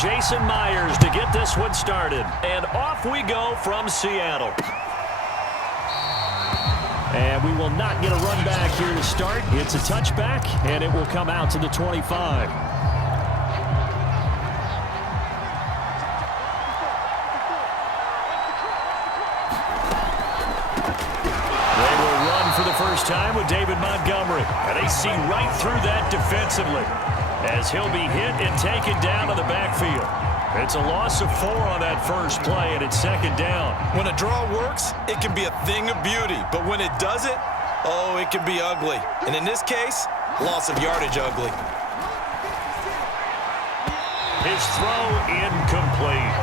Jason Myers to get this one started. And off we go from Seattle. And we will not get a run back here to start. It's a touchback, and it will come out to the 25. They will run for the first time with David Montgomery. And they see right through that defensively as he'll be hit and taken down to the backfield. It's a loss of 4 on that first play, and it's second down. When a draw works, it can be a thing of beauty. But when it doesn't, oh, it can be ugly. And in this case, loss of yardage ugly. His throw incomplete.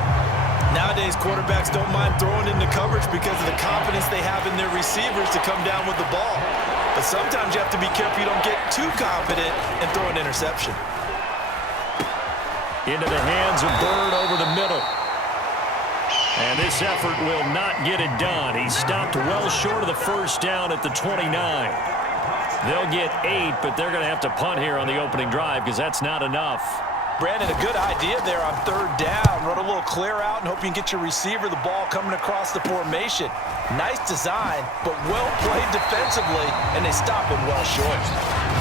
Nowadays, quarterbacks don't mind throwing into coverage because of the confidence they have in their receivers to come down with the ball. But sometimes you have to be careful you don't get too confident and throw an interception. Into the hands of Bird over the middle. And this effort will not get it done. He stopped well short of the first down at the 29. They'll get 8, but they're going to have to punt here on the opening drive because that's not enough. Brandon, a good idea there on third down. Run a little clear out and hope you can get your receiver the ball coming across the formation. Nice design, but well played defensively, and they stop him well short.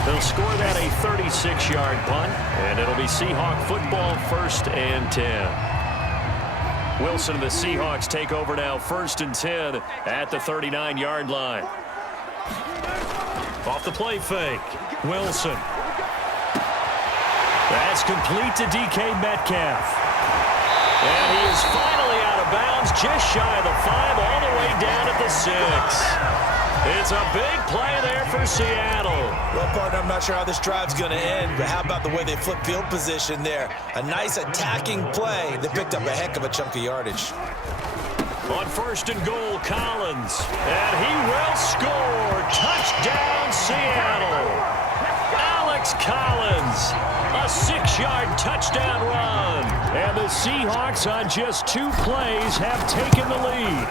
They'll score that a 36-yard punt, and it'll be Seahawk football, 1st and 10. Wilson and the Seahawks take over now, 1st and 10 at the 39-yard line. Off the play fake, Wilson. That's complete to DK Metcalf. And he is finally out of bounds, just shy of the 5, all the way down at the 6. It's a big play there for Seattle. Well, partner, I'm not sure how this drive's going to end, but how about the way they flip field position there? A nice attacking play. They picked up a heck of a chunk of yardage. On 1st and goal, Collins. And he will score. Touchdown, Seattle. Alex Collins. A 6-yard touchdown run. And the Seahawks on just 2 plays have taken the lead.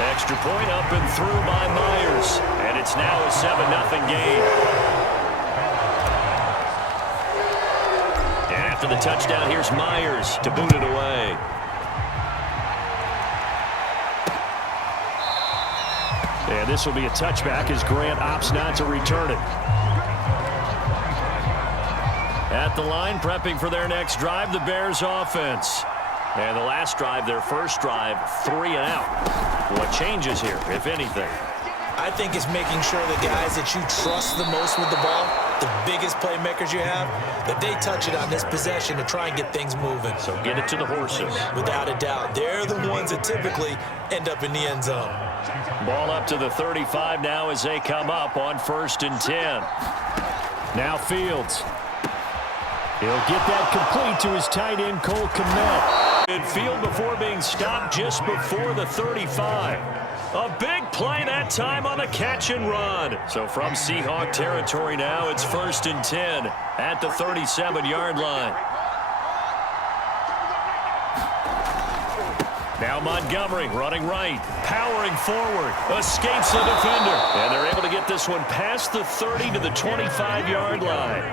Extra point up and through by Myers. And it's now a 7-0 game. And after the touchdown, here's Myers to boot it away. And this will be a touchback as Grant opts not to return it. At the line, prepping for their next drive, the Bears offense. And the last drive, their first drive, 3 and out. What changes here, if anything? I think it's making sure the guys that you trust the most with the ball, the biggest playmakers you have, that they touch it on this possession to try and get things moving. So get it to the horses. Without a doubt. They're the ones that typically end up in the end zone. Ball up to the 35 now as they come up on 1st and 10. Now Fields. He'll get that complete to his tight end, Cole Kmet. Midfield before being stopped just before the 35. A big play that time on the catch and run. So from Seahawk territory now, it's 1st and 10 at the 37-yard line. Now Montgomery running right, powering forward, escapes the defender. And they're able to get this one past the 30 to the 25-yard line.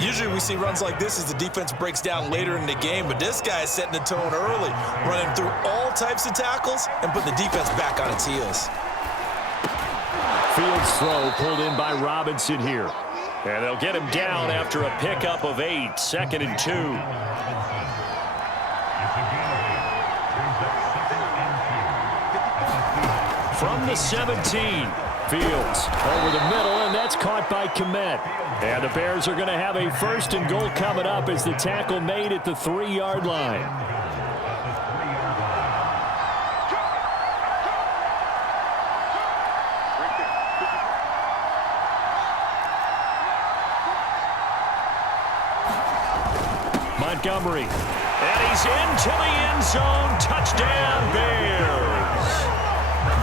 Usually we see runs like this as the defense breaks down later in the game, but this guy is setting the tone early, running through all types of tackles and putting the defense back on its heels. Fields throw pulled in by Robinson here. And they'll get him down after a pickup of 8, 2nd and 2. From the 17, Fields over the middle, and that's caught by Kmet. And the Bears are going to have a 1st and goal coming up as the tackle made at the 3-yard line. Montgomery. And he's into the end zone. Touchdown, Bears.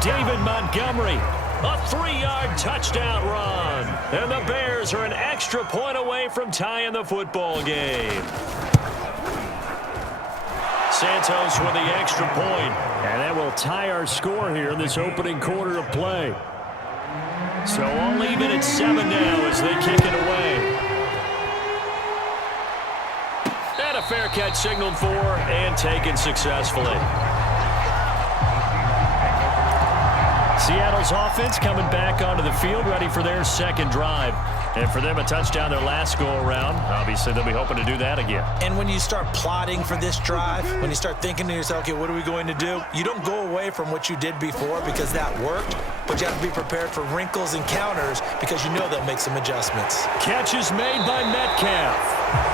David Montgomery. A 3-yard touchdown run. And the Bears are an extra point away from tying the football game. Santos with the extra point. And that will tie our score here in this opening quarter of play. So all even at 7 now as they kick it away. And a fair catch signaled for and taken successfully. Seattle's offense coming back onto the field, ready for their second drive. And for them, a touchdown their last go-around. Obviously, they'll be hoping to do that again. And when you start plotting for this drive, when you start thinking to yourself, okay, what are we going to do? You don't go away from what you did before because that worked, but you have to be prepared for wrinkles and counters because you know they'll make some adjustments. Catch is made by Metcalf.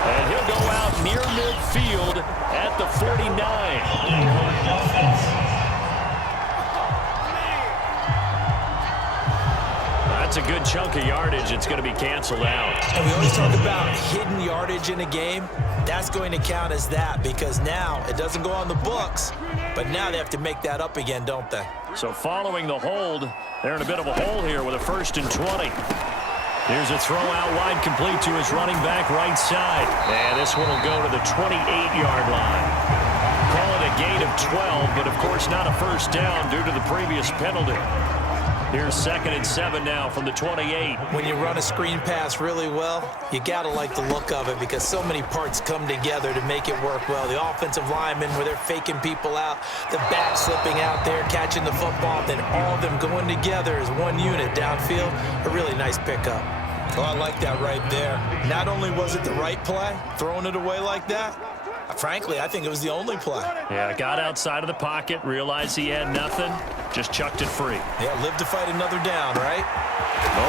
And he'll go out near midfield at the 49. That's a good chunk of yardage. It's going to be canceled out. And we always talk about hidden yardage in a game. That's going to count as that because now it doesn't go on the books, but now they have to make that up again, don't they? So following the hold, they're in a bit of a hole here with a 1st and 20. Here's a throw out wide, complete to his running back right side. And this one will go to the 28-yard line. Call it a gain of 12, but of course not a first down due to the previous penalty. Here's 2nd and 7 now from the 28. When you run a screen pass really well, you got to like the look of it because so many parts come together to make it work well. The offensive linemen where they're faking people out, the back slipping out there, catching the football, then all of them going together as one unit downfield. A really nice pickup. Oh, I like that right there. Not only was it the right play, throwing it away like that, frankly, I think it was the only play. Yeah, got outside of the pocket, realized he had nothing, just chucked it free. Yeah, live to fight another down, right?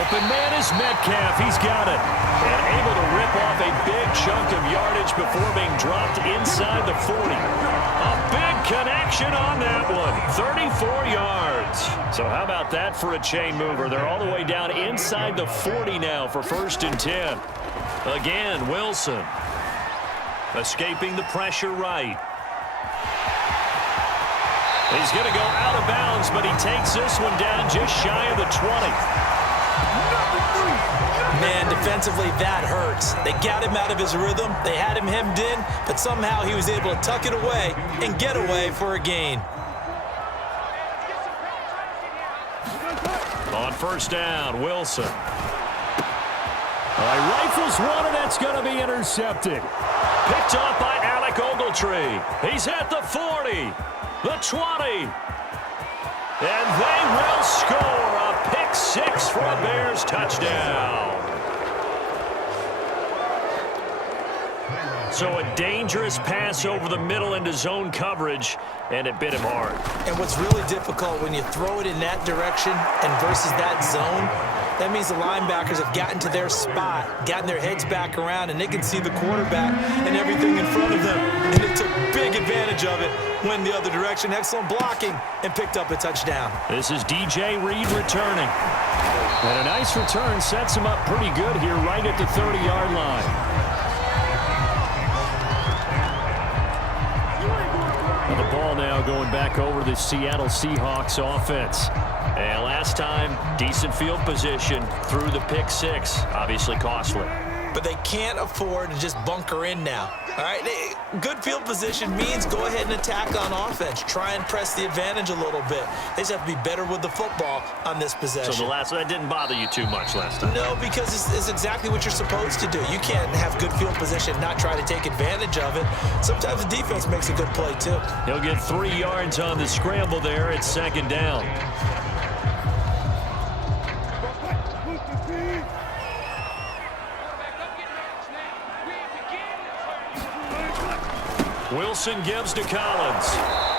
Open man is Metcalf. He's got it. And able to rip off a big chunk of yardage before being dropped inside the 40. A big connection on that one. 34 yards. So how about that for a chain mover? They're all the way down inside the 40 now for 1st and 10. Again, Wilson. Escaping the pressure right. He's going to go out of bounds, but he takes this one down just shy of the 20. Man, defensively, that hurts. They got him out of his rhythm. They had him hemmed in, but somehow he was able to tuck it away and get away for a gain. On 1st down, Wilson. Rifles one, and that's going to be intercepted. Picked off by Alec Ogletree. He's at the 40, the 20. And they will score a pick 6 for a Bears touchdown. So a dangerous pass over the middle into zone coverage, and it bit him hard. And what's really difficult when you throw it in that direction and versus that zone, that means the linebackers have gotten to their spot, gotten their heads back around, and they can see the quarterback and everything in front of them. And they took big advantage of it, went the other direction, excellent blocking, and picked up a touchdown. This is DJ Reed returning. And a nice return sets him up pretty good here right at the 30-yard line. The ball now going back over the Seattle Seahawks offense. And last time, decent field position through the pick 6. Obviously costly. But they can't afford to just bunker in now. All right, good field position means go ahead and attack on offense. Try and press the advantage a little bit. They just have to be better with the football on this possession. So that didn't bother you too much last time? No, because it's exactly what you're supposed to do. You can't have good field position and not try to take advantage of it. Sometimes the defense makes a good play, too. He'll get 3 yards on the scramble there. It's 2nd down. Wilson gives to Collins.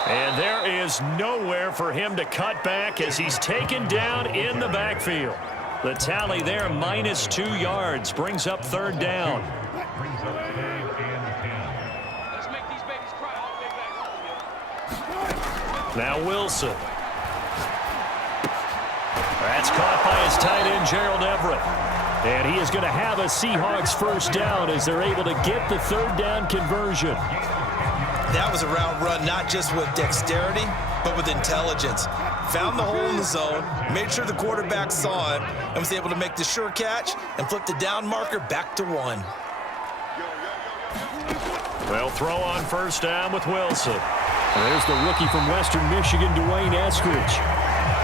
And there is nowhere for him to cut back as he's taken down in the backfield. The tally there, -2 yards, brings up 3rd down. Now Wilson. That's caught by his tight end, Gerald Everett. And he is going to have a Seahawks 1st down as they're able to get the 3rd down conversion. That was a route run not just with dexterity, but with intelligence. Found the hole in the zone, made sure the quarterback saw it, and was able to make the sure catch and flip the down marker back to 1. Well, throw on 1st down with Wilson. And there's the rookie from Western Michigan, Dwayne Eskridge.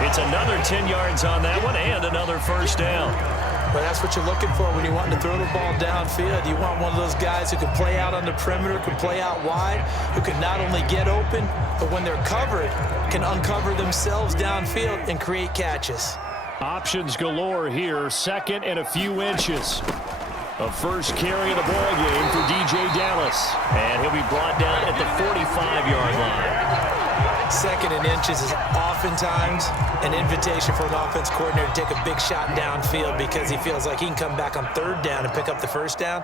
It's another 10 yards on that one and another 1st down. Well, that's what you're looking for when you're wanting to throw the ball downfield. You want one of those guys who can play out on the perimeter, can play out wide, who can not only get open, but when they're covered, can uncover themselves downfield and create catches. Options galore here, second and a few inches. A first carry of the ball game for DJ Dallas. And he'll be brought down at the 45-yard line. Second and inches is oftentimes an invitation for an offense coordinator to take a big shot downfield because he feels like he can come back on third down and pick up the first down.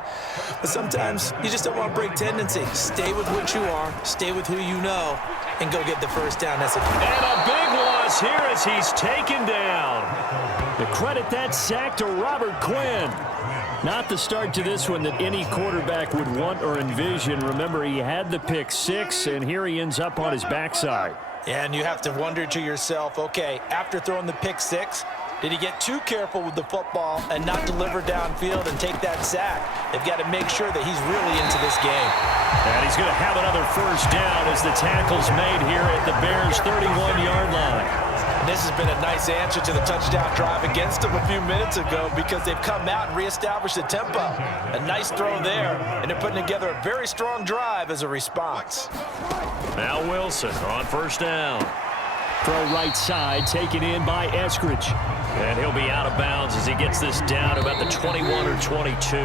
But sometimes you just don't want to break tendency. Stay with what you are, stay with who you know, and go get the first down. That's and a big loss here as he's taken down. The credit that sack to Robert Quinn. Not the start to this one that any quarterback would want or envision. Remember, he had the pick six, and here he ends up on his backside. Yeah, and you have to wonder to yourself, okay, after throwing the pick six, did he get too careful with the football and not deliver downfield and take that sack? They've got to make sure that he's really into this game. And he's going to have another first down as the tackle's made here at the Bears' 31-yard line. And this has been a nice answer to the touchdown drive against them a few minutes ago because they've come out and reestablished the tempo. A nice throw there, and they're putting together a very strong drive as a response. Now Wilson on first down. Throw right side, taken in by Eskridge. And he'll be out of bounds as he gets this down to about the 21 or 22.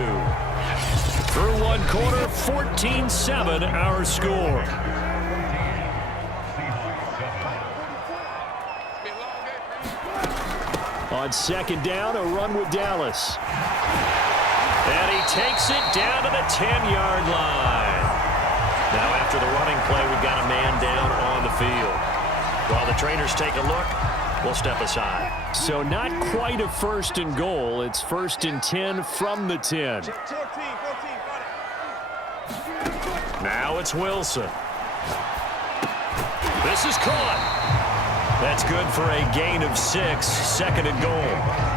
Through one quarter, 14-7 our score. On second down, a run with Dallas. And he takes it down to the 10-yard line. Now after the running play, we've got a man down on the field. While the trainers take a look, we'll step aside. So not quite a first and goal. It's first and 10 from the 10. Now it's Wilson. This is caught. That's good for a gain of 6, second and goal.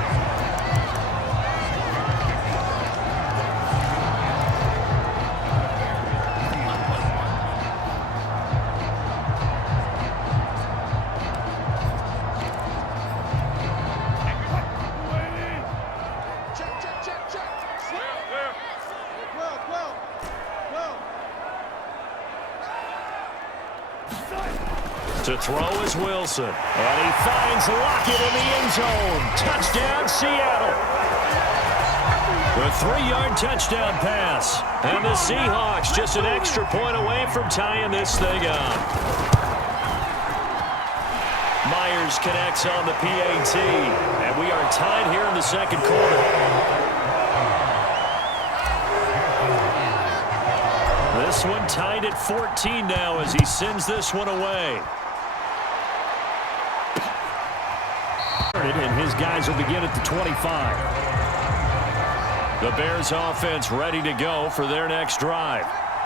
To throw is Wilson. And he finds Lockett in the end zone. Touchdown, Seattle. The 3-yard touchdown pass. And the Seahawks just an extra point away from tying this thing up. Myers connects on the PAT. And we are tied here in the second quarter. This one tied at 14 now as he sends this one away. And his guys will begin at the 25. The Bears offense ready to go for their next drive.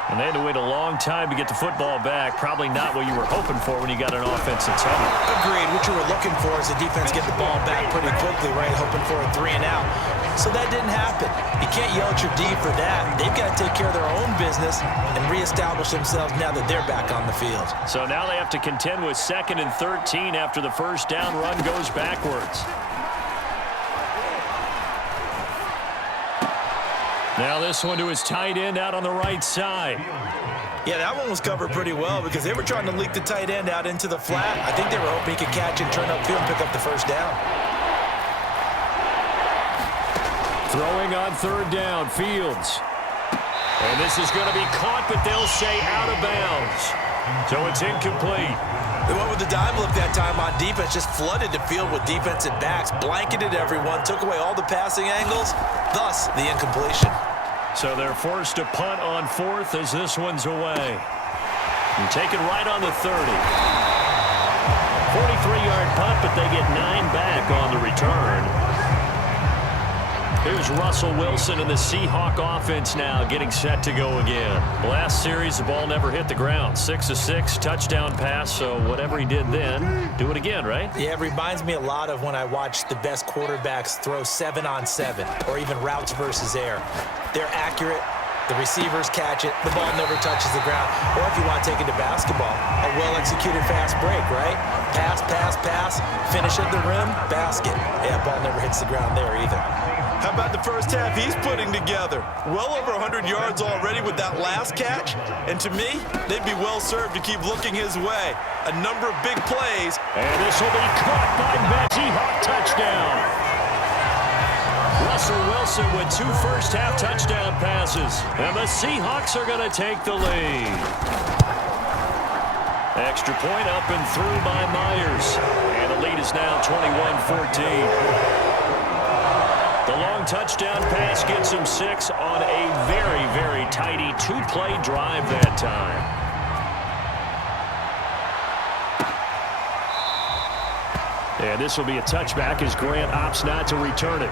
And they had to wait a long time to get the football back. Probably not what you were hoping for when you got an offense that's heavy. Agreed. What you were looking for is the defense get the ball back pretty quickly, right? Hoping for a 3 and out. So that didn't happen. You can't yell at your D for that. They've got to take care of their own business and reestablish themselves now that they're back on the field. So now they have to contend with 2nd and 13 after the first down run goes backwards. Now this one to his tight end out on the right side. Yeah, that one was covered pretty well because they were trying to leak the tight end out into the flat. I think they were hoping he could catch it, turn upfield, and pick up the first down. Throwing on third down, Fields. And this is going to be caught, but they'll say out of bounds. So it's incomplete. They went with the dime look that time on defense, just flooded the field with defensive backs, blanketed everyone, took away all the passing angles, thus the incompletion. So they're forced to punt on 4th as this one's away. And taken right on the 30. 43-yard punt, but they get 9 back on the return. Here's Russell Wilson and the Seahawk offense now getting set to go again. Last series, the ball never hit the ground. 6 of 6, touchdown pass, so whatever he did then, do it again, right? Yeah, it reminds me a lot of when I watched the best quarterbacks throw 7-on-7 or even routes versus air. They're accurate. The receivers catch it. The ball never touches the ground. Or if you want to take it to basketball, a well-executed fast break, right? Pass, pass, pass, finish at the rim, basket. Yeah, ball never hits the ground there either. How about the first half he's putting together? Well over 100 yards already with that last catch. And to me, they'd be well served to keep looking his way. A number of big plays. And this will be caught by Seahawks. Touchdown. Russell Wilson with 2 first-half touchdown passes. And the Seahawks are going to take the lead. Extra point up and through by Myers. And the lead is now 21-14. The long touchdown pass gets him 6 on a very, very tidy 2-play drive that time. And this will be a touchback as Grant opts not to return it.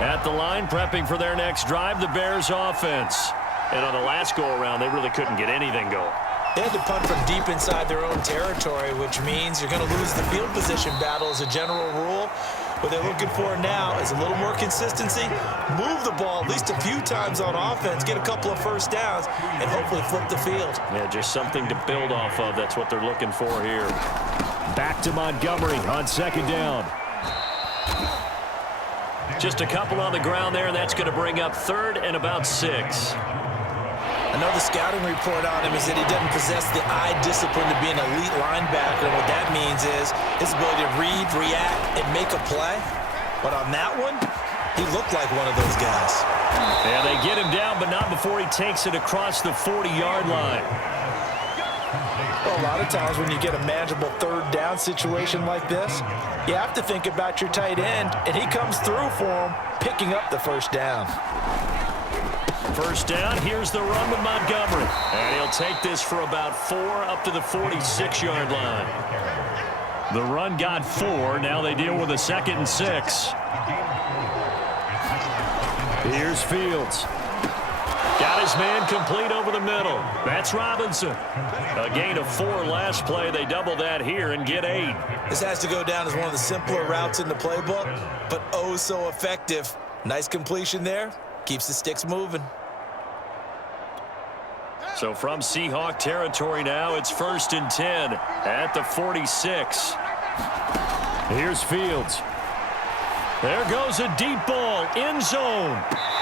At the line, prepping for their next drive, the Bears offense. And on the last go-around, they really couldn't get anything going. They had to punt from deep inside their own territory, which means you're going to lose the field position battle as a general rule. What they're looking for now is a little more consistency, move the ball at least a few times on offense, get a couple of first downs, and hopefully flip the field. Yeah, just something to build off of. That's what they're looking for here. Back to Montgomery on second down. Just a couple on the ground there, and that's going to bring up 3rd and about 6. I know the scouting report on him is that he doesn't possess the eye discipline to be an elite linebacker. And what that means is his ability to read, react, and make a play. But on that one, he looked like one of those guys. Yeah, they get him down, but not before he takes it across the 40-yard line. Well, a lot of times when you get a manageable 3rd down situation like this, you have to think about your tight end, and he comes through for him, picking up the first down. First down, here's the run with Montgomery. And he'll take this for about 4 up to the 46-yard line. The run got 4. Now they deal with a 2nd and 6. Here's Fields. Got his man complete over the middle. That's Robinson. A gain of 4 last play. They double that here and get 8. This has to go down as one of the simpler routes in the playbook, but oh so effective. Nice completion there. Keeps the sticks moving. So from Seahawk territory now, it's 1st and 10 at the 46. Here's Fields. There goes a deep ball, end zone.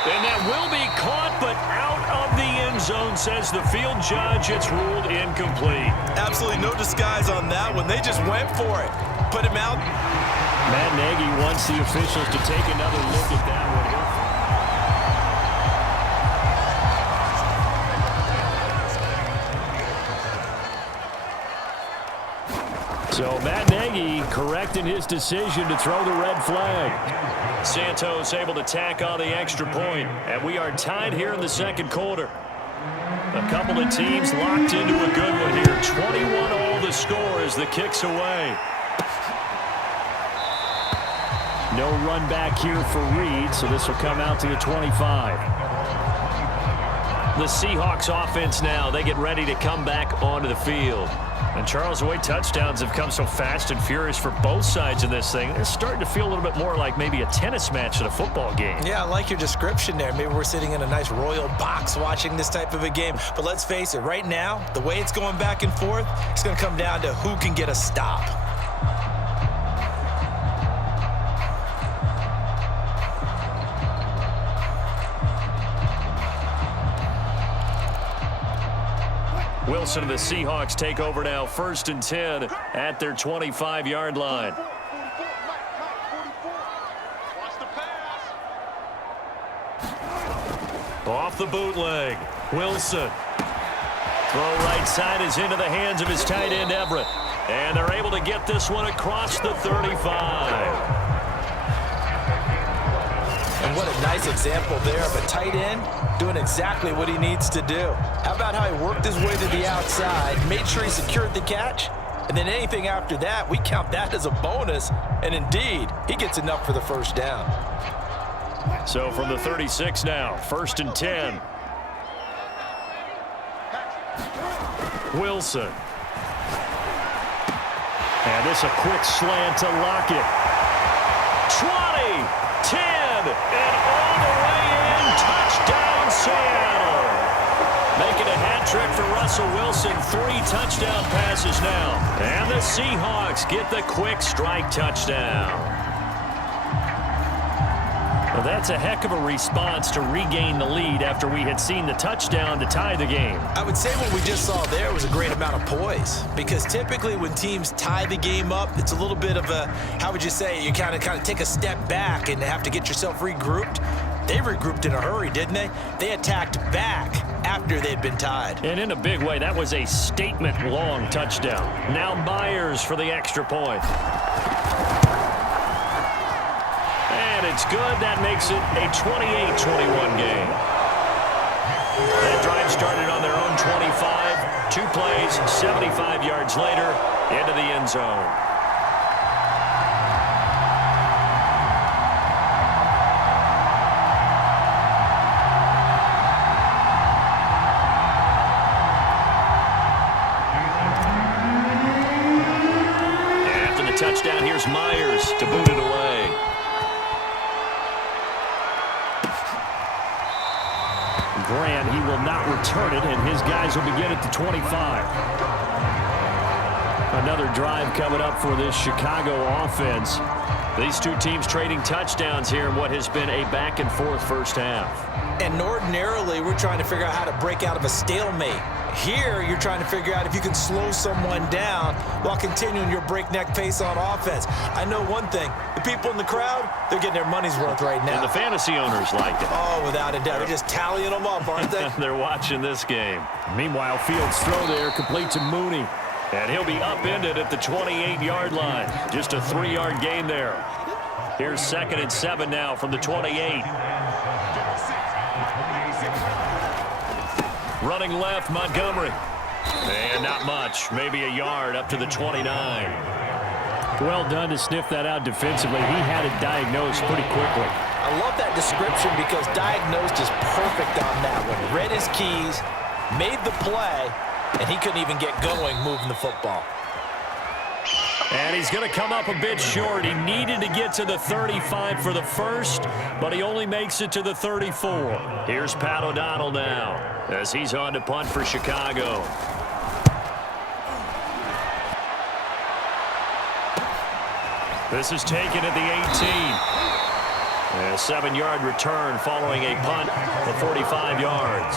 And that will be caught, but out of the end zone, says the field judge. It's ruled incomplete. Absolutely no disguise on that one. They just went for it. Put him out. Matt Nagy wants the officials to take another look at that one here. So Matt Nagy correct in his decision to throw the red flag. Santos able to tack on the extra point, and we are tied here in the second quarter. A couple of teams locked into a good one here. 21 all the score as the kick's away. No run back here for Reed, so this will come out to the 25. The Seahawks offense now, they get ready to come back onto the field. And Charles, the way touchdowns have come so fast and furious for both sides of this thing, it's starting to feel a little bit more like maybe a tennis match at a football game. Yeah, I like your description there. Maybe we're sitting in a nice royal box watching this type of a game. But let's face it, right now, the way it's going back and forth, it's going to come down to who can get a stop. Wilson and the Seahawks take over now, 1st and 10 at their 25-yard line. Off the bootleg, Wilson. Throw right side is into the hands of his tight end, Everett. And they're able to get this one across the 35. And what a nice example there of a tight end doing exactly what he needs to do. How about how he worked his way to the outside, made sure he secured the catch, and then anything after that, we count that as a bonus. And indeed, he gets enough for the first down. So from the 36 now, 1st and 10. Wilson. And this a quick slant to Lockett. 20, 10, and all the way in. Touchdown, Seattle. Making a hat trick for Russell Wilson. 3 touchdown passes now. And the Seahawks get the quick strike touchdown. That's a heck of a response to regain the lead after we had seen the touchdown to tie the game. I would say what we just saw there was a great amount of poise, because typically when teams tie the game up, it's a little bit of a, how would you say, you kind of take a step back and have to get yourself regrouped. They regrouped in a hurry, didn't they? They attacked back after they'd been tied. And in a big way, that was a statement-long touchdown. Now Myers for the extra point. And it's good. That makes it a 28-21 game. That drive started on their own 25. 2 plays, 75 yards later, into the end zone. After the touchdown, here's Myers to boot it away. Grant, he will not return it, and his guys will begin at the 25. Another drive coming up for this Chicago offense. These two teams trading touchdowns here in what has been a back-and-forth first half. And ordinarily, we're trying to figure out how to break out of a stalemate. Here, you're trying to figure out if you can slow someone down while continuing your breakneck pace on offense. I know one thing. The people in the crowd, they're getting their money's worth right now. And the fantasy owners like it. Oh, without a doubt. They're just tallying them up, aren't they? They're watching this game. Meanwhile, Fields' throw there complete to Mooney. And he'll be upended at the 28-yard line. Just a 3-yard gain there. Here's 2nd and 7 now from the 28. Running left, Montgomery. And not much. Maybe a yard up to the 29. Well done to sniff that out defensively. He had it diagnosed pretty quickly. I love that description because diagnosed is perfect on that one. Read his keys, made the play, and he couldn't even get going moving the football. And he's going to come up a bit short. He needed to get to the 35 for the first, but he only makes it to the 34. Here's Pat O'Donnell now as he's on to punt for Chicago. This is taken at the 18. A 7-yard return following a punt of 45 yards.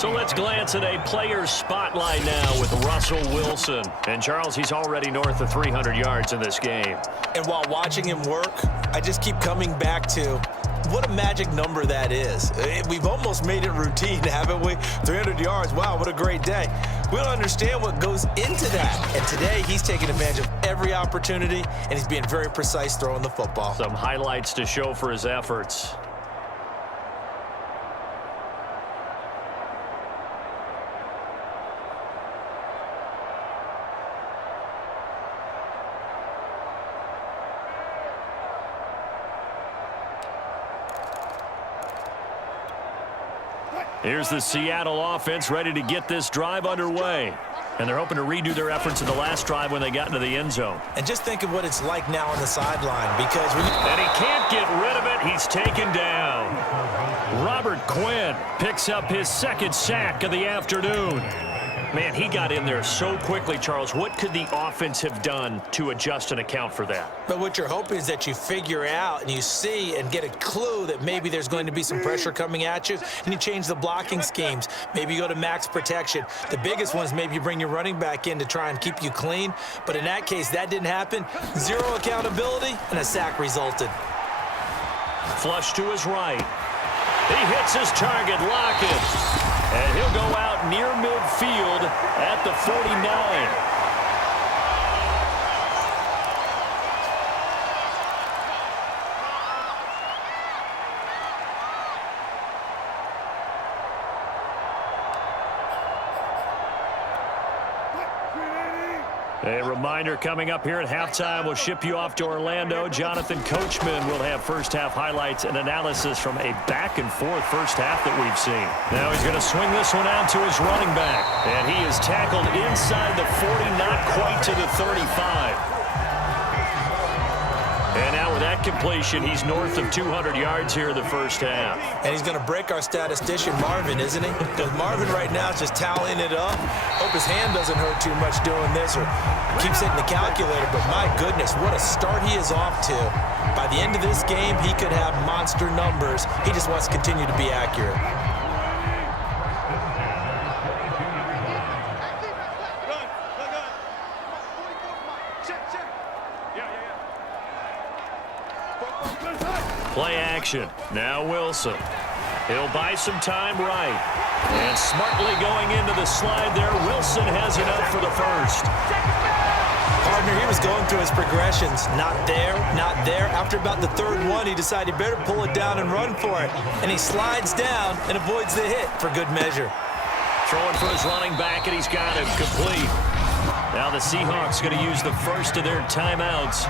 So let's glance at a player's spotlight now with Russell Wilson. And Charles, he's already north of 300 yards in this game. And while watching him work, I just keep coming back to what a magic number that is. We've almost made it routine, haven't we? 300 yards, wow, what a great day. We don't understand what goes into that. And today, he's taking advantage of every opportunity, and he's being very precise throwing the football. Some highlights to show for his efforts. Here's the Seattle offense ready to get this drive underway. And they're hoping to redo their efforts in the last drive when they got into the end zone. And just think of what it's like now on the sideline, because and he can't get rid of it. He's taken down. Robert Quinn picks up his 2nd sack of the afternoon. Man, he got in there so quickly, Charles. What could the offense have done to adjust and account for that? But what you're hoping is that you figure out and you see and get a clue that maybe there's going to be some pressure coming at you, and you change the blocking schemes. Maybe you go to max protection. The biggest one is maybe you bring your running back in to try and keep you clean. But in that case, that didn't happen. 0 accountability, and a sack resulted. Flush to his right. He hits his target, Lockett. And he'll go out near midfield at the 49. A reminder coming up here at halftime. We'll ship you off to Orlando. Jonathan Coachman will have first-half highlights and analysis from a back-and-forth first half that we've seen. Now he's going to swing this one out to his running back. And he is tackled inside the 40, not quite to the 35. And now with that completion, he's north of 200 yards here in the first half. And he's going to break our statistician, Marvin, isn't he? Because Marvin right now is just tallying it up. Hope his hand doesn't hurt too much doing this or keeps hitting the calculator. But my goodness, what a start he is off to. By the end of this game, he could have monster numbers. He just wants to continue to be accurate. Play action. Now Wilson. He'll buy some time right. And smartly going into the slide there, Wilson has it up for the first. Partner, he was going through his progressions. Not there, not there. After about the third one, he decided he better pull it down and run for it. And he slides down and avoids the hit for good measure. Throwing for his running back, and he's got him complete. Now the Seahawks going to use the first of their timeouts,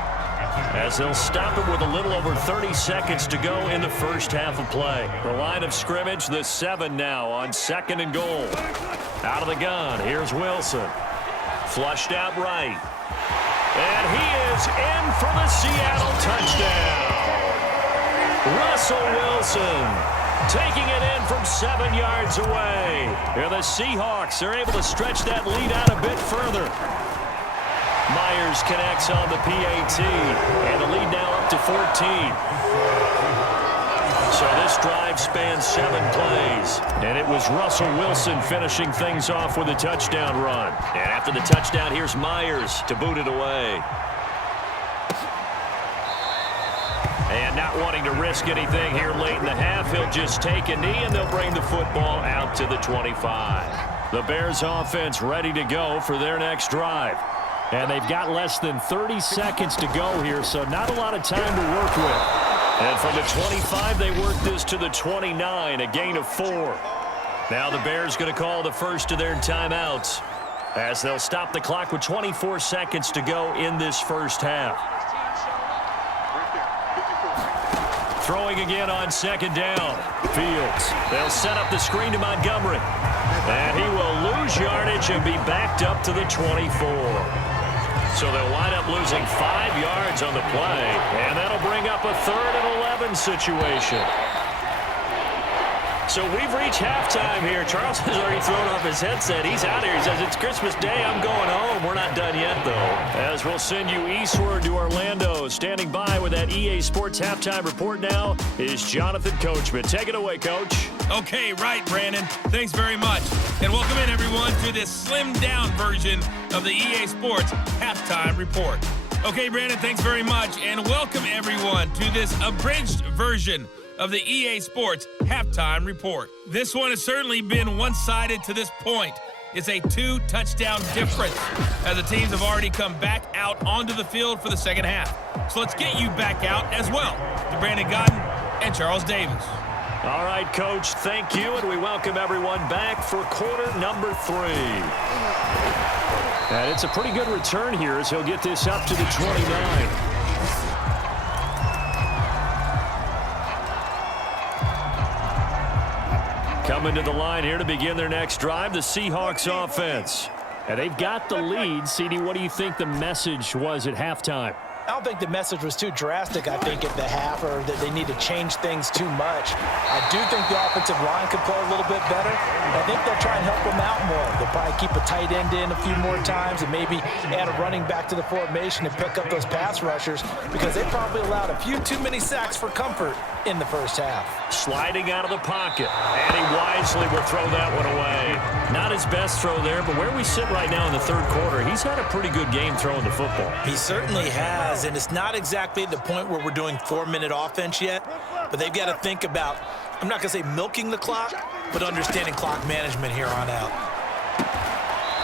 as they'll stop it with a little over 30 seconds to go in the first half of play. The line of scrimmage, the 7 now on 2nd and goal. Out of the gun, here's Wilson. Flushed out right. And he is in for the Seattle touchdown. Russell Wilson taking it in from 7 yards away. Here the Seahawks are able to stretch that lead out a bit further. Myers connects on the PAT, and the lead now up to 14. So this drive spans 7 plays, and it was Russell Wilson finishing things off with a touchdown run. And after the touchdown, here's Myers to boot it away. And not wanting to risk anything here late in the half, he'll just take a knee, and they'll bring the football out to the 25. The Bears offense ready to go for their next drive. And they've got less than 30 seconds to go here, so not a lot of time to work with. And from the 25, they work this to the 29, a gain of 4. Now the Bears going to call the first of their timeouts, as they'll stop the clock with 24 seconds to go in this first half. Throwing again on 2nd down. Fields. They'll set up the screen to Montgomery. And he will lose yardage and be backed up to the 24. So they'll wind up losing 5 yards on the play, and that'll bring up a 3rd and 11 situation. So we've reached halftime here. Charles has already thrown off his headset. He's out here. He says, it's Christmas Day. I'm going home. We're not done yet, though. As we'll send you eastward to Orlando. Standing by with that EA Sports halftime report now is Jonathan Coachman. Take it away, Coach. Okay, right, Brandon. Thanks very much. And welcome in, everyone, to this slimmed-down version of the EA Sports halftime report. Okay, Brandon, thanks very much. And welcome, everyone, to this abridged version of the EA Sports halftime report. This one has certainly been one-sided to this point. It's a 2-touchdown difference, as the teams have already come back out onto the field for the second half. So let's get you back out as well to Brandon Godden and Charles Davis. All right, Coach, thank you, and we welcome everyone back for quarter number 3. And it's a pretty good return here as he'll get this up to the 29. Coming to the line here to begin their next drive, the Seahawks offense. And they've got the lead. CD, what do you think the message was at halftime? I don't think the message was too drastic, I think, at the half, or that they need to change things too much. I do think the offensive line could play a little bit better. I think they'll try and help them out more. They'll probably keep a tight end in a few more times and maybe add a running back to the formation and pick up those pass rushers, because they probably allowed a few too many sacks for comfort in the first half. Sliding out of the pocket, and he wisely will throw that one away. Not his best throw there, but where we sit right now in the third quarter, he's had a pretty good game throwing the football. He certainly has, and it's not exactly the point where we're doing 4-minute offense yet, but they've got to think about, I'm not going to say milking the clock, but understanding clock management here on out.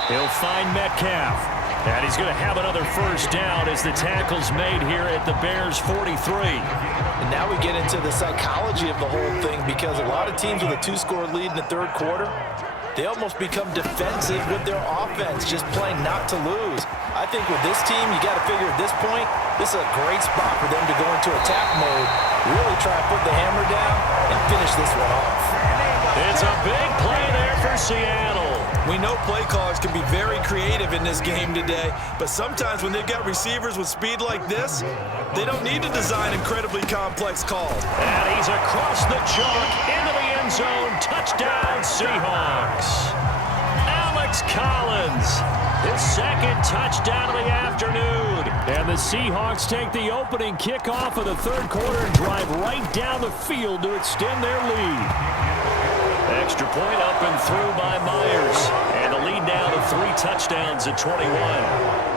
He'll find Metcalf. And he's going to have another first down as the tackle's made here at the Bears' 43. And now we get into the psychology of the whole thing, because a lot of teams with a 2-score lead in the third quarter, they almost become defensive with their offense, just playing not to lose. I think with this team, you got to figure at this point, this is a great spot for them to go into attack mode, really try to put the hammer down and finish this one off. It's a big play there for Seattle. We know play callers can be very creative in this game today, but sometimes when they've got receivers with speed like this, they don't need to design incredibly complex calls. And he's across the chalk into the end zone. Touchdown, Seahawks. Alex Collins, his second touchdown of the afternoon. And the Seahawks take the opening kickoff of the third quarter and drive right down the field to extend their lead. Extra point up and through by Myers. And the lead now to 3 touchdowns at 21.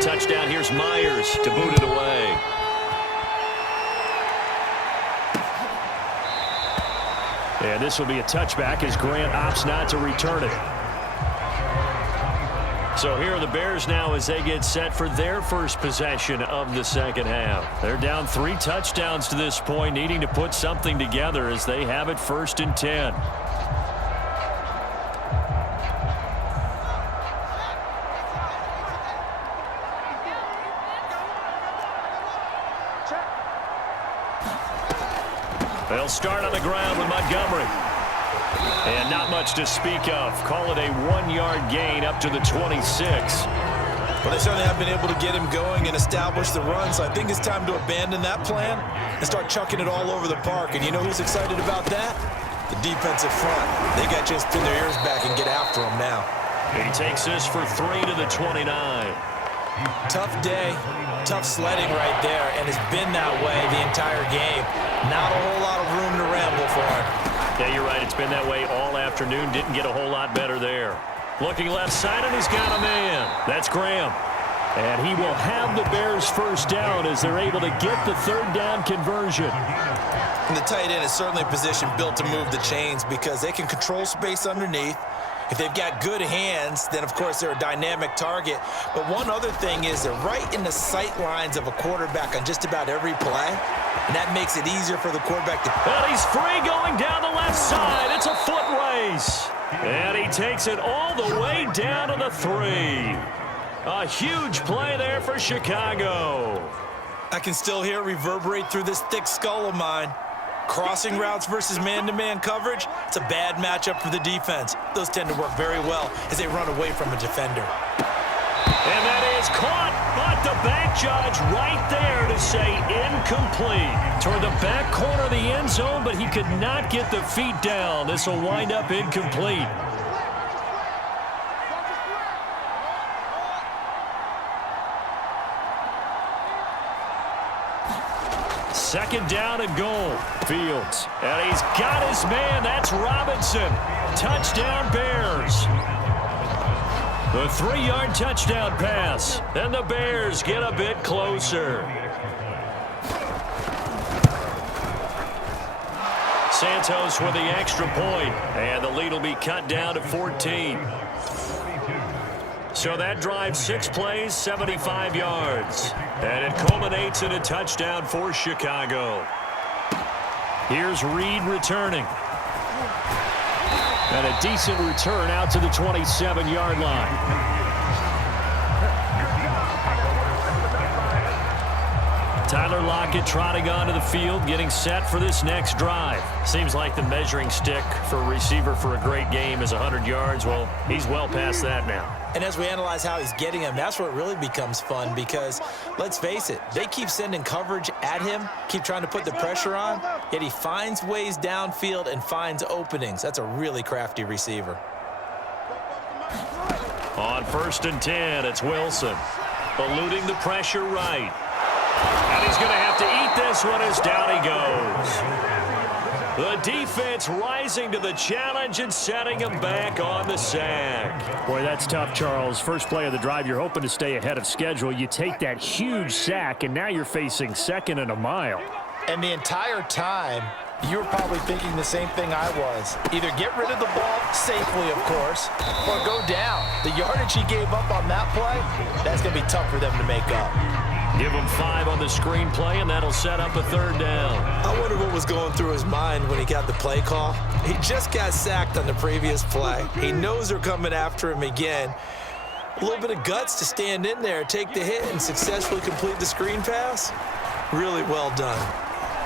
Touchdown, here's Myers to boot it away. And this will be a touchback as Grant opts not to return it. So here are the Bears now as they get set for their first possession of the second half. They're down 3 touchdowns to this point, needing to put something together as they have it 1st and 10. They'll start on the ground with Montgomery. And not much to speak of. Call it a 1-yard gain up to the 26. Well, they certainly have been able to get him going and establish the run, so I think it's time to abandon that plan and start chucking it all over the park. And you know who's excited about that? The defensive front. They got to just pin their ears back and get after him now. He takes this for 3 to the 29. Tough day, tough sledding right there, and it's been that way the entire game. Not a whole lot of room to ramble for him. Yeah, you're right. It's been that way all afternoon. Didn't get a whole lot better there. Looking left side, and he's got a man. That's Graham. And he will have the Bears first down as they're able to get the third down conversion. And the tight end is certainly a position built to move the chains because they can control space underneath. If they've got good hands, then, of course, they're a dynamic target. But one other thing is they're right in the sight lines of a quarterback on just about every play, and that makes it easier for the quarterback to... And he's free going down the left side. It's a foot race. And he takes it all the way down to the 3. A huge play there for Chicago. I can still hear it reverberate through this thick skull of mine. Crossing routes versus man-to-man coverage, it's a bad matchup for the defense. Those tend to work very well as they run away from a defender. And that is caught, but the back judge right there to say incomplete. Toward the back corner of the end zone, but he could not get the feet down. This will wind up incomplete. Second down and goal. Fields. And he's got his man. That's Robinson. Touchdown Bears. The 3-yard touchdown pass. And the Bears get a bit closer. Santos with the extra point. And the lead will be cut down to 14. So that drives 6 plays, 75 yards. And it culminates in a touchdown for Chicago. Here's Reed returning. And a decent return out to the 27-yard line. Tyler Lockett trotting onto the field, getting set for this next drive. Seems like the measuring stick for a receiver for a great game is 100 yards. Well, he's well past that now. And as we analyze how he's getting them, that's where it really becomes fun because, let's face it, they keep sending coverage at him, keep trying to put the pressure on, yet he finds ways downfield and finds openings. That's a really crafty receiver. On 1st and 10, it's Wilson. Eluding the pressure right. And he's going to have to eat this one as down he goes. The defense rising to the challenge and setting him back on the sack. Boy, that's tough, Charles. First play of the drive, you're hoping to stay ahead of schedule. You take that huge sack, and now you're facing 2nd and a mile. And the entire time, You were probably thinking the same thing I was. Either get rid of the ball safely, of course, or go down. The yardage he gave up on that play, that's going to be tough for them to make up. Give him 5 on the screenplay, and that'll set up a 3rd down. I wonder what was going through his mind when he got the play call. He just got sacked on the previous play. He knows they're coming after him again. A little bit of guts to stand in there, take the hit, and successfully complete the screen pass. Really well done.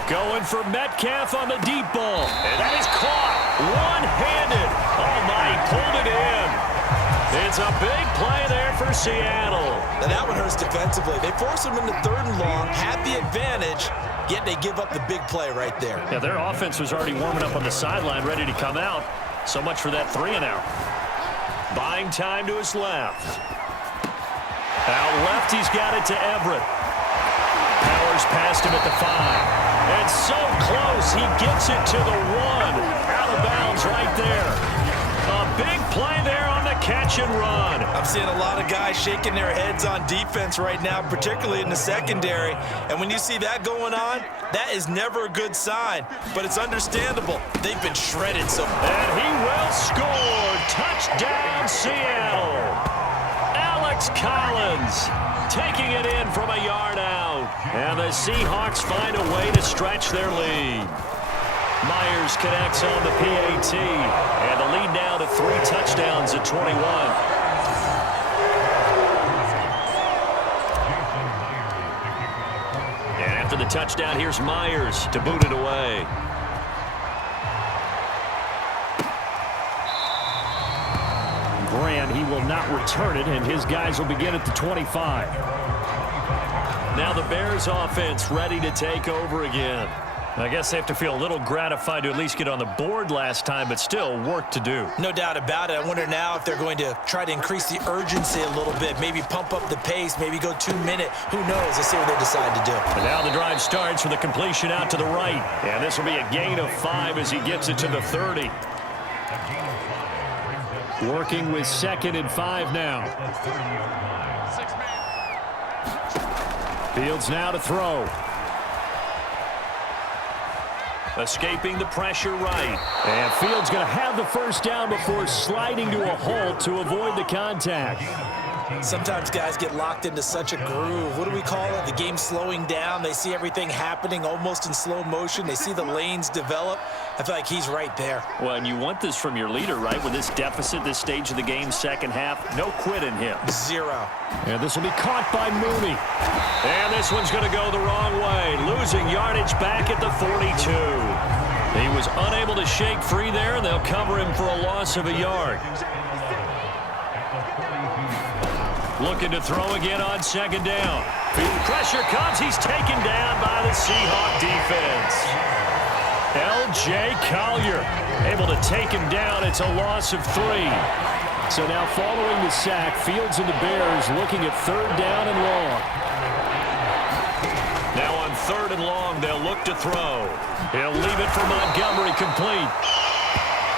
Going for Metcalf on the deep ball. And that is caught one-handed. Oh, my, he pulled it in. It's a big play there for Seattle. Now that one hurts defensively. They force him into 3rd and long, had the advantage, yet they give up the big play right there. Yeah, their offense was already warming up on the sideline, ready to come out. So much for that 3-and-out. Buying time to his left. Out left, he's got it to Everett. Powers past him at the 5. And so close, he gets it to the 1. Out of bounds right there. A big play there on the catch and run. I'm seeing a lot of guys shaking their heads on defense right now, particularly in the secondary. And when you see that going on, that is never a good sign. But it's understandable. They've been shredded so far. And he will score. Touchdown, Seattle. Alex Collins taking it in from a yard out. And the Seahawks find a way to stretch their lead. Myers connects on the PAT. And the lead now to 3 touchdowns at 21. And after the touchdown, here's Myers to boot it away. Grant, he will not return it, and his guys will begin at the 25. Now the Bears offense ready to take over again. I guess they have to feel a little gratified to at least get on the board last time, but still work to do. No doubt about it. I wonder now if they're going to try to increase the urgency a little bit, maybe pump up the pace, maybe go 2-minute. Who knows? Let's see what they decide to do. And now the drive starts with a completion out to the right. And this will be a gain of 5 as he gets it to the 30. Working with 2nd and 5 now. Fields now to throw. Escaping the pressure right. And Fields going to have the 1st down before sliding to a halt to avoid the contact. Sometimes guys get locked into such a groove. What do we call it? The game slowing down. They see everything happening almost in slow motion. They see the lanes develop. I feel like he's right there. Well, and you want this from your leader, right? With this deficit, this stage of the game, 2nd half, no quit in him. 0. And this will be caught by Mooney. And this one's going to go the wrong way. Losing yardage back at the 42. He was unable to shake free there, and they'll cover him for a loss of a yard. Looking to throw again on 2nd down. Pressure comes. He's taken down by the Seahawk defense. L.J. Collier able to take him down. It's a loss of 3. So now following the sack, Fields and the Bears looking at 3rd down and long. Now on 3rd and long, they'll look to throw. He'll leave it for Montgomery complete.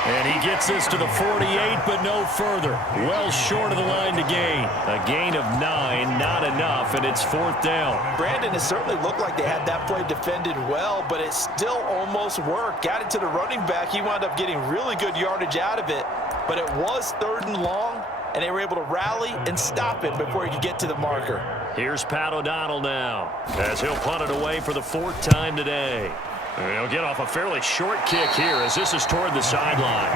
And he gets this to the 48, but no further. Well short of the line to gain. A gain of 9, not enough, and it's 4th down. Brandon, it certainly looked like they had that play defended well, but it still almost worked. Got it to the running back. He wound up getting really good yardage out of it, but it was 3rd and long, and they were able to rally and stop it before he could get to the marker. Here's Pat O'Donnell now, as he'll punt it away for the 4th time today. And he'll get off a fairly short kick here as this is toward the sideline.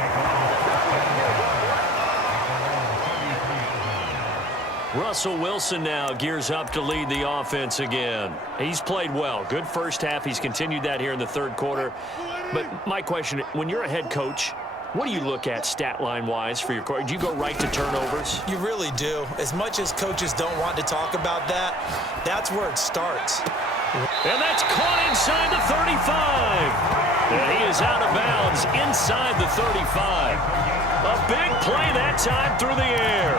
Russell Wilson now gears up to lead the offense again. He's played well. Good 1st half. He's continued that here in the 3rd quarter. But my question, when you're a head coach, what do you look at stat line-wise for your coach? Do you go right to turnovers? You really do. As much as coaches don't want to talk about that, that's where it starts. And that's caught inside the 35. And he is out of bounds inside the 35. A big play that time through the air.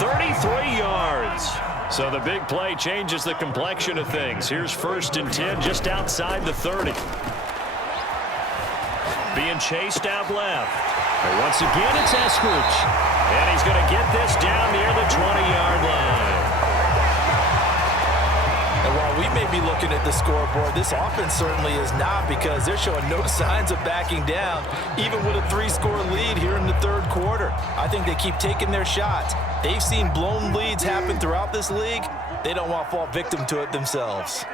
33 yards. So the big play changes the complexion of things. Here's 1st and 10 just outside the 30. Being chased out left. And once again, it's Eskridge. And he's going to get this down near the 20-yard line. And while we may be looking at the scoreboard, this offense certainly is not, because they're showing no signs of backing down, even with a 3-score lead here in the third quarter. I think they keep taking their shots. They've seen blown leads happen throughout this league. They don't want to fall victim to it themselves.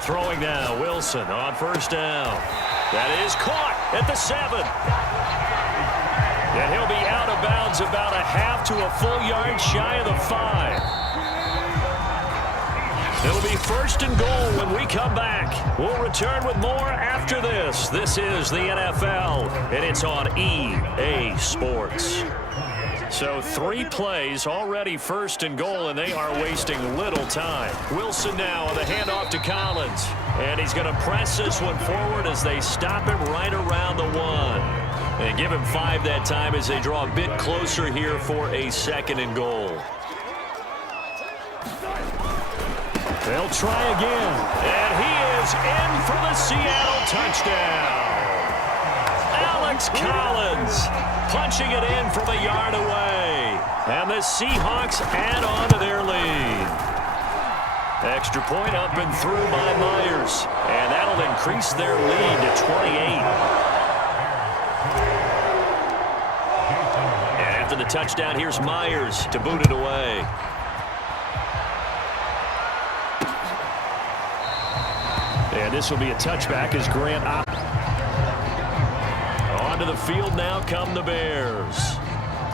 Throwing now, Wilson on first down. That is caught at the 7. And he'll be out of bounds about a half to a full yard shy of the 5. It'll be first and goal when we come back. We'll return with more after this. This is the NFL, and it's on EA Sports. So 3 plays already first and goal, and they are wasting little time. Wilson now on the handoff to Collins. And he's going to press this one forward as they stop him right around the 1. And give him 5 that time as they draw a bit closer here for a second and goal. They'll try again. And he is in for the Seattle touchdown. Alex Collins punching it in from a yard away. And the Seahawks add on to their lead. Extra point up and through by Myers. And that'll increase their lead to 28. And after the touchdown, here's Myers to boot it away. And this will be a touchback as Grant onto the field now come the Bears.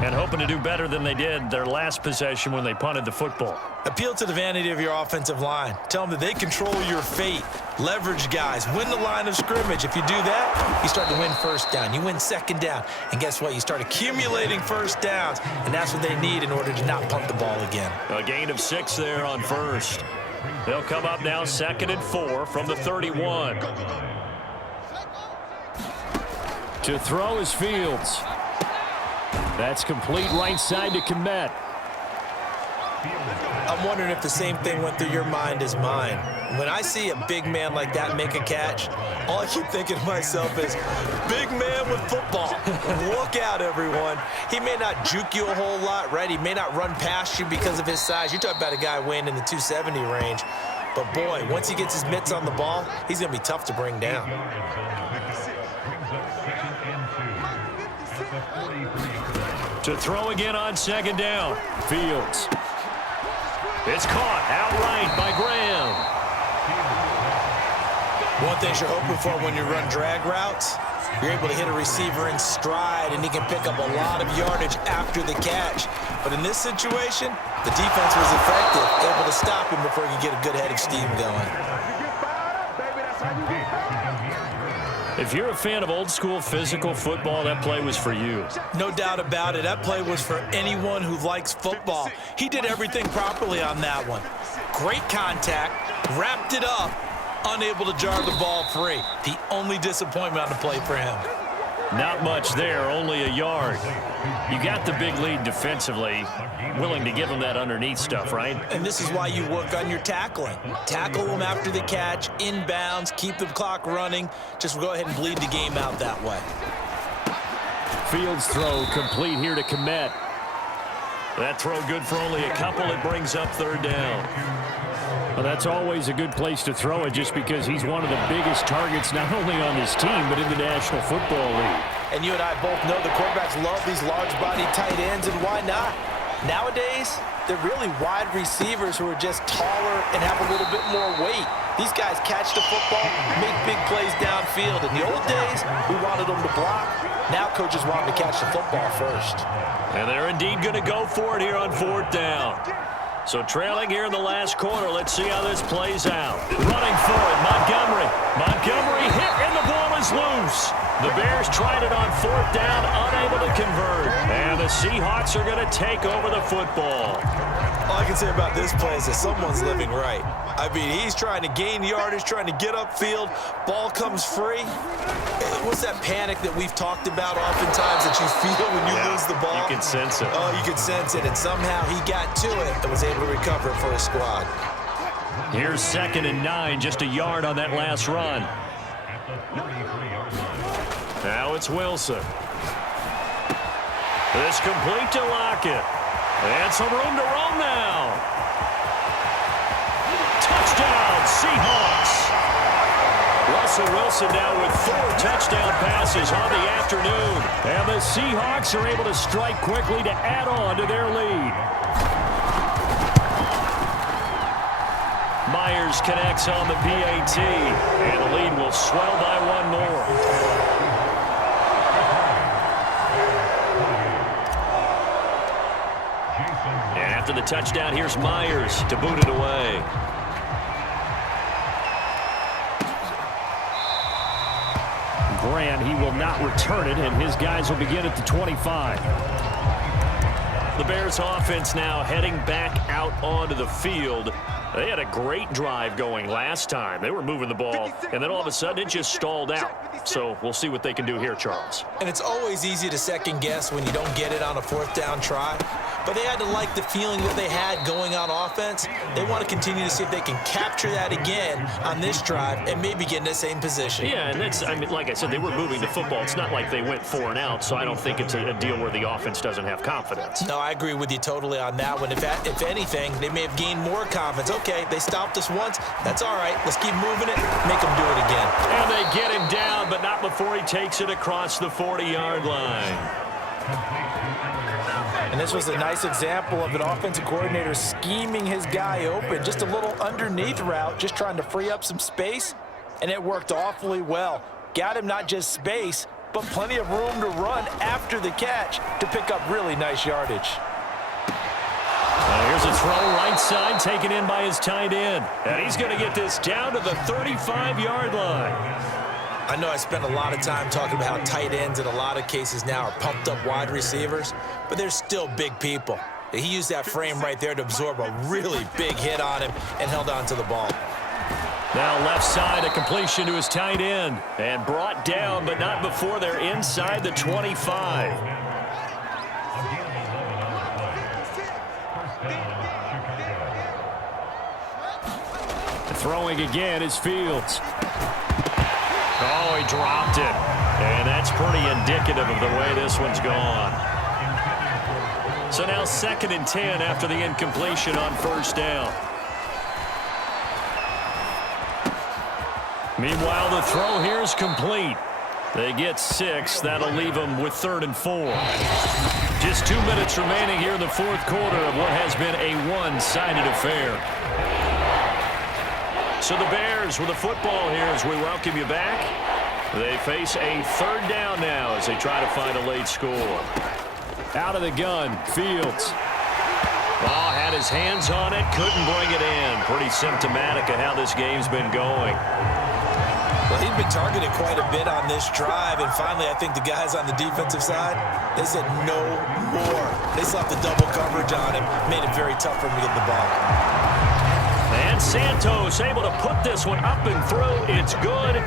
And hoping to do better than they did their last possession when they punted the football. Appeal to the vanity of your offensive line. Tell them that they control your fate. Leverage guys. Win the line of scrimmage. If you do that, you start to win first down. You win second down. And guess what? You start accumulating first downs. And that's what they need in order to not punt the ball again. A gain of 6 there on first. They'll come up now 2nd and 4 from the 31. To throw is Fields. That's complete right side to Kmet. I'm wondering if the same thing went through your mind as mine. When I see a big man like that make a catch, all I keep thinking to myself is, big man with football. Look out, everyone. He may not juke you a whole lot, right? He may not run past you because of his size. You're talking about a guy weighing in the 270 range. But, boy, once he gets his mitts on the ball, he's going to be tough to bring down. To throw again on 2nd down. Fields. It's caught outright by Graham. One thing you're hoping for when you run drag routes, you're able to hit a receiver in stride, and he can pick up a lot of yardage after the catch. But in this situation, the defense was effective, able to stop him before he could get a good head of steam going. If you're a fan of old-school physical football, that play was for you. No doubt about it. That play was for anyone who likes football. He did everything properly on that one. Great contact, wrapped it up, unable to jar the ball free. The only disappointment on the play for him. Not much there, only a yard. You got the big lead defensively, willing to give them that underneath stuff, right? And this is why you work on your tackling. Tackle them after the catch, inbounds, keep the clock running. Just go ahead and bleed the game out that way. Fields throw complete here to Kmet. That throw good for only a couple. It brings up 3rd down. Well, that's always a good place to throw it just because he's one of the biggest targets not only on his team but in the National Football League. And you and I both know the quarterbacks love these large-bodied tight ends, and why not? Nowadays, they're really wide receivers who are just taller and have a little bit more weight. These guys catch the football, make big plays downfield. In the old days, we wanted them to block. Now coaches want them to catch the football first. And they're indeed going to go for it here on 4th down. So trailing here in the last quarter, let's see how this plays out. Running for it, Montgomery. Montgomery hit, and the ball is loose. The Bears tried it on 4th down, unable to convert. And the Seahawks are going to take over the football. All I can say about this play is that someone's living right. I mean, he's trying to gain yardage, trying to get upfield. Ball comes free. What's that panic that we've talked about oftentimes that you feel when you lose the ball? You can sense it. Oh, you can sense it. And somehow he got to it and was able to recover it for his squad. Here's 2nd and 9, just a yard on that last run. Now it's Wilson. This complete to Lockett. And some room to roam now. Touchdown, Seahawks. Russell Wilson now with 4 touchdown passes on the afternoon. And the Seahawks are able to strike quickly to add on to their lead. Myers connects on the PAT. And the lead will swell by 1 more. And after the touchdown, here's Myers to boot it away. Grant, he will not return it, and his guys will begin at the 25. The Bears offense now heading back out onto the field. They had a great drive going last time. They were moving the ball, and then all of a sudden it just stalled out. So we'll see what they can do here, Charles. And it's always easy to second guess when you don't get it on a 4th down try. But they had to like the feeling that they had going on offense. They want to continue to see if they can capture that again on this drive and maybe get in the same position. Yeah, and that's, I mean, like I said, they were moving the football. It's not like they went 4 and out, so I don't think it's a deal where the offense doesn't have confidence. No, I agree with you totally on that one. If anything, they may have gained more confidence. Okay, they stopped us once. That's all right. Let's keep moving it. Make them do it again. And they get him down, but not before he takes it across the 40-yard line. And this was a nice example of an offensive coordinator scheming his guy open. Just a little underneath route, just trying to free up some space, and it worked awfully well. Got him not just space, but plenty of room to run after the catch to pick up really nice yardage. Here's a throw right side, taken in by his tight end. And he's going to get this down to the 35-yard line. I know I spent a lot of time talking about how tight ends in a lot of cases now are pumped up wide receivers, but they're still big people. He used that frame right there to absorb a really big hit on him and held on to the ball. Now left side, a completion to his tight end. And brought down, but not before they're inside the 25. Throwing again is Fields. Oh, he dropped it. And that's pretty indicative of the way this one's gone. So now 2nd and 10 after the incompletion on 1st down. Meanwhile, the throw here is complete. They get 6. That'll leave them with 3rd and 4. Just 2 minutes remaining here in the 4th quarter of what has been a one-sided affair. So the Bears with the football here as we welcome you back. They face a 3rd down now as they try to find a late score. Out of the gun, Fields. Oh, had his hands on it, couldn't bring it in. Pretty symptomatic of how this game's been going. Well, he's been targeted quite a bit on this drive, and finally I think the guys on the defensive side, they said no more. They slapped the double coverage on him, made it very tough for him to get the ball. And Santos able to put this one up and through. It's good.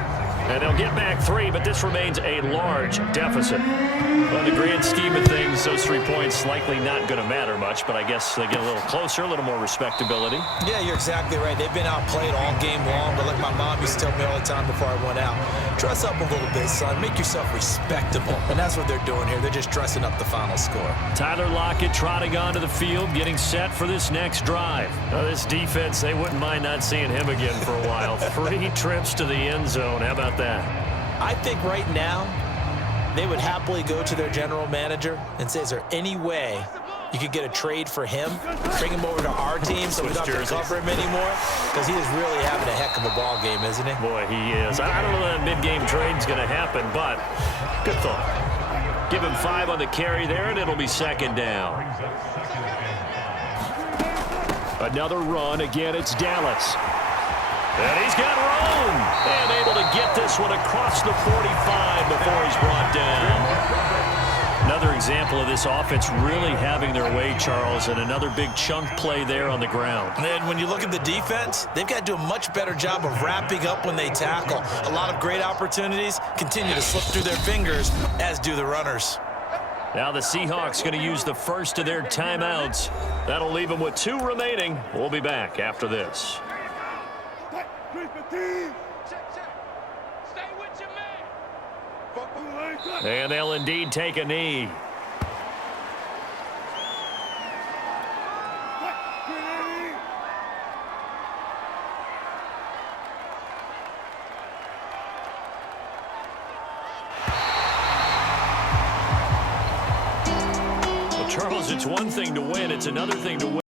And they'll get back 3, but this remains a large deficit. On the grand scheme of things, those 3 points likely not going to matter much, but I guess they get a little closer, a little more respectability. Yeah, you're exactly right. They've been outplayed all game long, but like my mom used to tell me all the time before I went out, dress up a little bit, son. Make yourself respectable. And that's what they're doing here. They're just dressing up the final score. Tyler Lockett trotting onto the field, getting set for this next drive. Now, this defense, they wouldn't mind not seeing him again for a while. 3 trips to the end zone. How about that? I think right now they would happily go to their general manager and say, is there any way you could get a trade for him, bring him over to our team so we don't have to cover him anymore? Because he is really having a heck of a ball game, isn't he? Boy, he is. I don't know that mid-game trade's going to happen, but good thought. Give him 5 on the carry there, and it'll be 2nd down. Another run. Again, it's Dallas. And he's got room. And able to get this one across the 45 before he's brought down. Another example of this offense really having their way, Charles, and another big chunk play there on the ground. And when you look at the defense, they've got to do a much better job of wrapping up when they tackle. A lot of great opportunities continue to slip through their fingers, as do the runners. Now the Seahawks going to use the first of their timeouts. That'll leave them with 2 remaining. We'll be back after this. And they'll indeed take a knee. Charles, it's one thing to win. It's another thing to win.